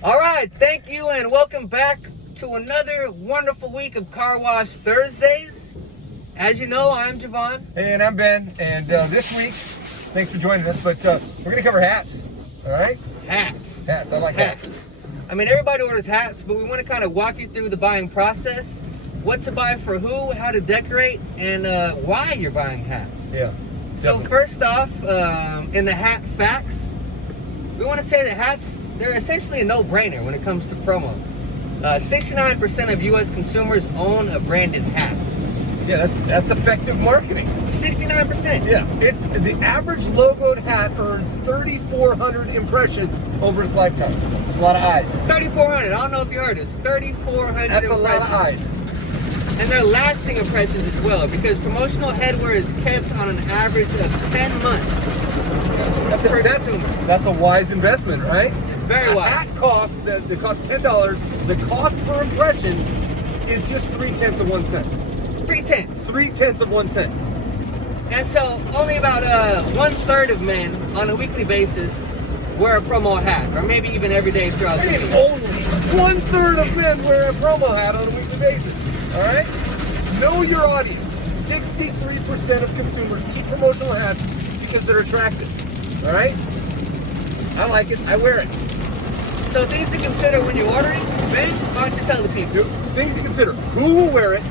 All right, thank you and welcome back to another wonderful week of Car Wash Thursdays. As you know, I'm Javon. Hey, and I'm Ben, and this week, thanks for joining us, but we're going to cover hats, all right? Hats. Hats, I like hats. I mean, everybody orders hats, but we want to kind of walk you through the buying process, what to buy for who, how to decorate, and why you're buying hats. Yeah. So first off, in the hat facts, we want to say that hats, they're essentially a no-brainer when it comes to promo. 69% of U.S. consumers own a branded hat. Yeah, that's effective marketing. 69%. Yeah, it's the average logoed hat earns 3,400 impressions over its lifetime. That's a lot of eyes. 3,400. I don't know if you heard this. 3,400 That's impressions. a lot of eyes. And they're lasting impressions as well, because promotional headwear is kept on an average of 10 months. That's a wise investment, right? It's very wise. A hat costs that costs $10. The cost per impression is just 0.3 of 1 cent. 0.3. 0.3 of 1 cent. And so only about 1/3 of men on a weekly basis wear a promo hat, or maybe even every day throughout the week. Only 1/3 of men wear a promo hat on a weekly basis. All right? Know your audience. 63% of consumers keep promotional hats because they're attractive. All right? I like it. I wear it. So things to consider when you order it, Ben, why don't you tell the people? Things to consider. Who will wear it?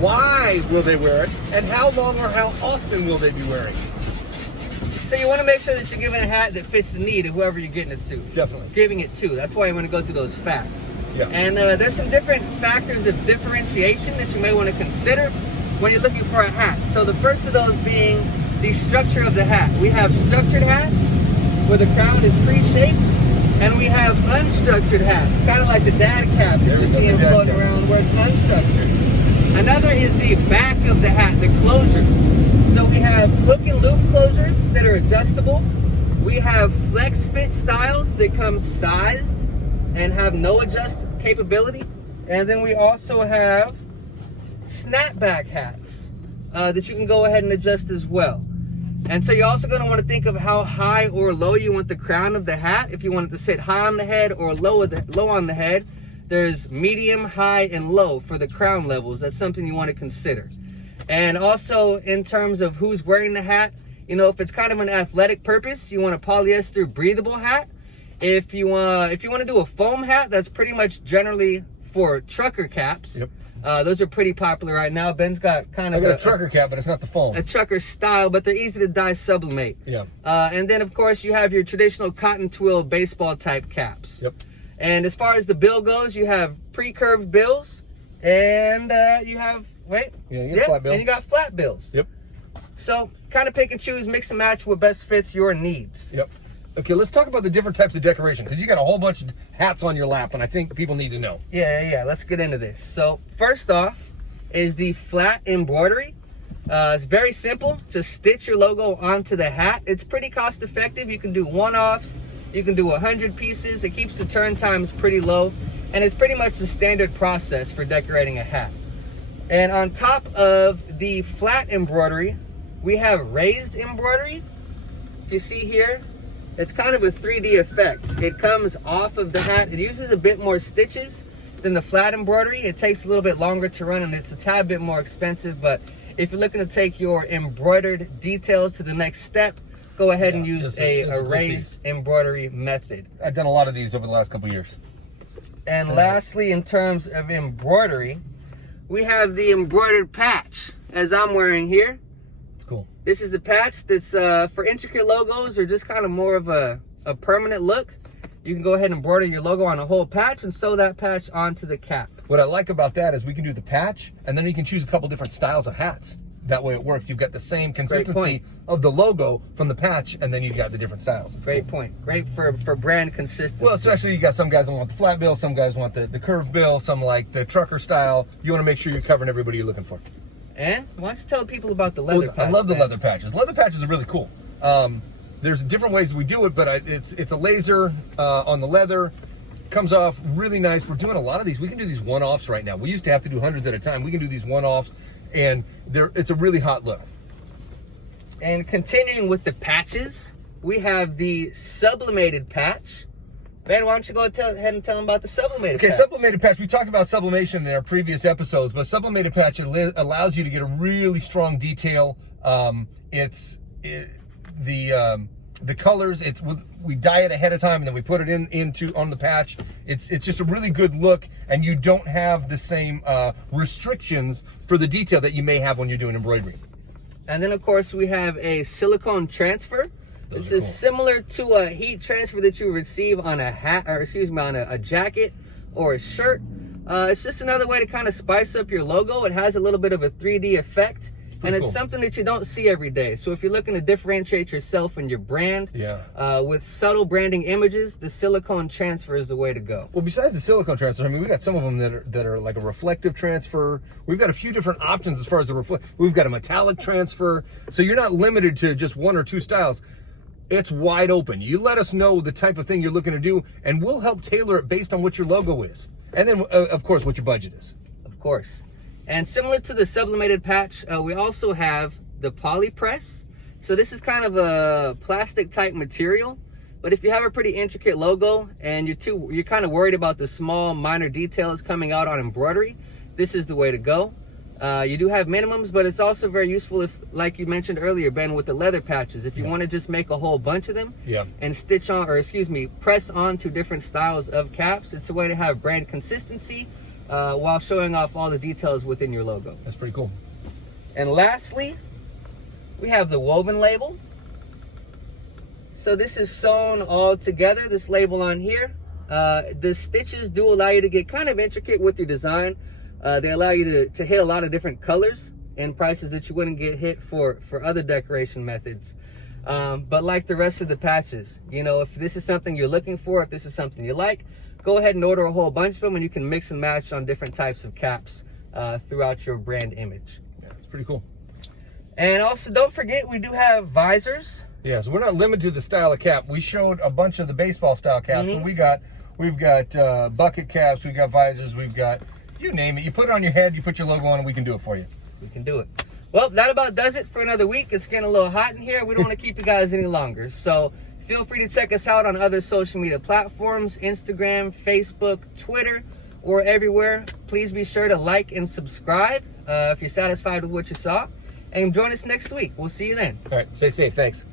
Why will they wear it? And how long or how often will they be wearing it? So you want to make sure that you're giving a hat that fits the need of whoever you're getting it to. Definitely. Giving it to. That's why you want to go through those facts. Yeah. And there's some different factors of differentiation that you may want to consider when you're looking for a hat. So the first of those being the structure of the hat. We have structured hats where the crown is pre-shaped, and we have unstructured hats, kind of like the dad cap that you're seeing floating around where it's unstructured. Another is the back of the hat, the closure. So we have hook and loop closures that are adjustable. We have flex fit styles that come sized and have no adjust capability. And then we also have snapback hats that you can go ahead and adjust as well. And so you're also going to want to think of how high or low you want the crown of the hat. If you want it to sit high on the head or low on the head, there's medium, high, and low for the crown levels. That's something you want to consider. And also in terms of who's wearing the hat, you know, if it's kind of an athletic purpose, you want a polyester breathable hat. If you want to do a foam hat, that's pretty much generally for trucker caps. Yep. Those are pretty popular right now. Ben's got kind of I got a trucker cap, but it's not the foam. A trucker style, but they're easy to dye sublimate. Yeah. And then of course you have your traditional cotton twill baseball type caps. Yep. And as far as the bill goes, you have pre-curved bills, and you have flat bill. and you got flat bills. Yep. So kind of pick and choose, mix and match what best fits your needs. Yep. Okay, let's talk about the different types of decoration, because you got a whole bunch of hats on your lap, and I think people need to know. Yeah. Let's get into this. So first off is the flat embroidery. It's very simple. Just stitch your logo onto the hat. It's pretty cost effective. You can do one-offs. You can do 100 pieces. It keeps the turn times pretty low, and it's pretty much the standard process for decorating a hat. And on top of the flat embroidery, we have raised embroidery. If you see here, it's kind of a 3D effect. It comes off of the hat. It uses a bit more stitches than the flat embroidery. It takes a little bit longer to run, and it's a tad bit more expensive, but if you're looking to take your embroidered details to the next step, go ahead and use a raised embroidery method. I've done a lot of these over the last couple of years. And lastly, in terms of embroidery, we have the embroidered patch, as I'm wearing here. It's cool. This is the patch that's for intricate logos, or just kind of more of a permanent look. You can go ahead and embroider your logo on a whole patch and sew that patch onto the cap. What I like about that is we can do the patch, and then you can choose a couple different styles of hats. That way it works. You've got the same consistency of the logo from the patch, and then you've got the different styles. Great point. Great for brand consistency. Well, especially you got some guys that want the flat bill, some guys want the curved bill, some like the trucker style. You want to make sure you're covering everybody you're looking for. And why don't you tell people about the leather patch? I love the leather patches. Leather patches are really cool. There's different ways we do it, but it's a laser on the leather. Comes off really nice. We're doing a lot of these. We can do these one-offs right now. We used to have to do hundreds at a time. We can do these one-offs, and it's a really hot look. And continuing with the patches, we have the sublimated patch. Ben, why don't you go ahead and tell them about the sublimated Okay, patch? sublimated patch. We talked about sublimation in our previous episodes, but sublimated patch allows you to get a really strong detail. The colors. We dye it ahead of time and then we put it on the patch. It's just a really good look, and you don't have the same restrictions for the detail that you may have when you're doing embroidery. And then of course we have a silicone transfer. This is cool. similar to a heat transfer that you receive on a hat, or excuse me, on a jacket or a shirt. It's just another way to kind of spice up your logo. It has a little bit of a 3D effect, and it's cool. something that you don't see every day. So if you're looking to differentiate yourself and your brand, with subtle branding images, the silicone transfer is the way to go. Well, besides the silicone transfer, I mean, we got some of them that are like a reflective transfer. We've got a few different options as far as the we've got a metallic transfer. So you're not limited to just one or two styles. It's wide open. You let us know the type of thing you're looking to do, and we'll help tailor it based on what your logo is. And then, of course, what your budget is. Of course. And similar to the sublimated patch, we also have the poly press. So this is kind of a plastic type material, but if you have a pretty intricate logo and you're kind of worried about the small minor details coming out on embroidery, this is the way to go. You do have minimums, but it's also very useful if, like you mentioned earlier, Ben, with the leather patches, if you want to just make a whole bunch of them and stitch on, or excuse me, press on to different styles of caps. It's a way to have brand consistency while showing off all the details within your logo. That's pretty cool. And lastly, we have the woven label. So this is sewn all together, this label on here. The stitches do allow you to get kind of intricate with your design. They allow you to hit a lot of different colors and prices that you wouldn't get hit for other decoration methods. But like the rest of the patches, you know, if this is something you're looking for, if this is something you like, go ahead and order a whole bunch of them, and you can mix and match on different types of caps throughout your brand image. Yeah, it's pretty cool. And also, don't forget, we do have visors. Yeah, so we're not limited to the style of cap. We showed a bunch of the baseball style caps, but we've got bucket caps, we've got visors, we've got, you name it. You put it on your head, you put your logo on, and we can do it for you. We can do it. Well, that about does it for another week. It's getting a little hot in here. We don't want to keep you guys any longer. So feel free to check us out on other social media platforms, Instagram, Facebook, Twitter, or everywhere. Please be sure to like and subscribe if you're satisfied with what you saw. And join us next week. We'll see you then. All right, stay safe. Thanks.